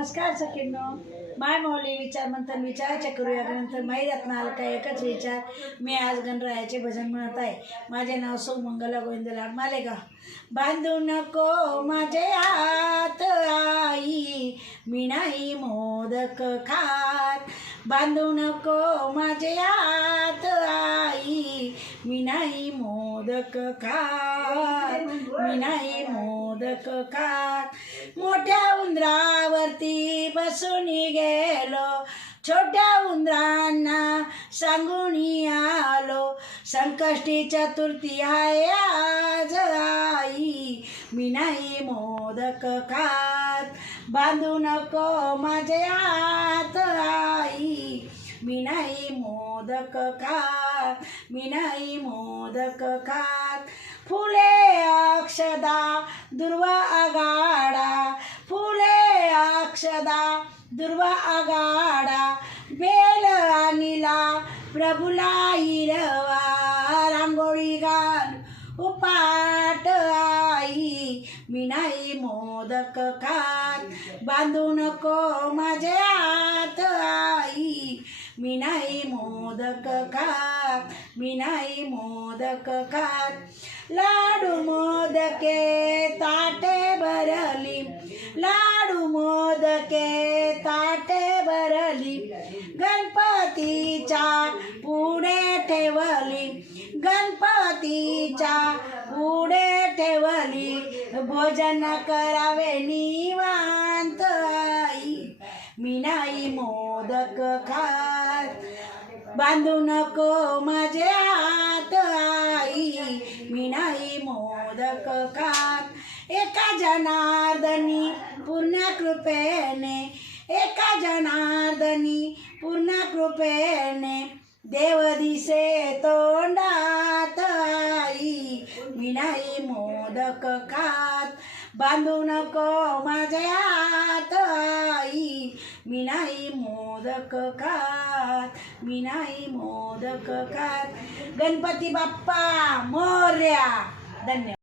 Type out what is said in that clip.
नमस्कार सखींनो. माय मौली विचार मंथन विचाराच्या करूया. नंतर माई रत्नाल काय एकच विचार. मी आज गणरायाचे भजन म्हणत आहे. माझे नाव सौ मंगला गोविंद मालेगाव. बांधू नको माझे हात आई. मी नाही मोदक खात. बांधू नको माझे हात आई. मी नाही मोदक खात मी नाही मोदक खात. मोठ्या उंदरावरती बसून गेलो. छोट्या उंदरांना सांगून आलो. संकष्टी चतुर्थी आहे आज आई. मी नाही मोदक खात. बांधू नको माझे हात आई. मी नाही मोदक खात. मी नाही मोदक खात. फुले अक्षदा दुर्वा आगाडा. फुले अक्षदा दुर्वा आगाडा. बेल अनिला प्रभुला हिरवा रांगोळी घाल उपाट आई. मी नाही मोदक खात. बांधू नको माझे हात आई. मी नाही मोदक खात. मी नाही मोदक खात. लाडू मोदके ताटे भरली. लाडू मोदके ताटे भरली. गणपतीच्या पुढे ठेवली. गणपतीच्या पुढे ठेवली. भोजन करावे निवांत आई. मी नाही मोदक खात. बांधू नको माझे हात आई. मी नाही मोदक खात. एका जनार्दनी पूर्ण कृपेने एका जनार्दनी पूर्ण कृपेने देव दिसे तोंडात आई. मी नाही मोदक खात. बांधू नको माझे हात मी नाही मोदक खात मी नाही मोदक खात. गणपती बाप्पा मोर्या. धन्यवाद.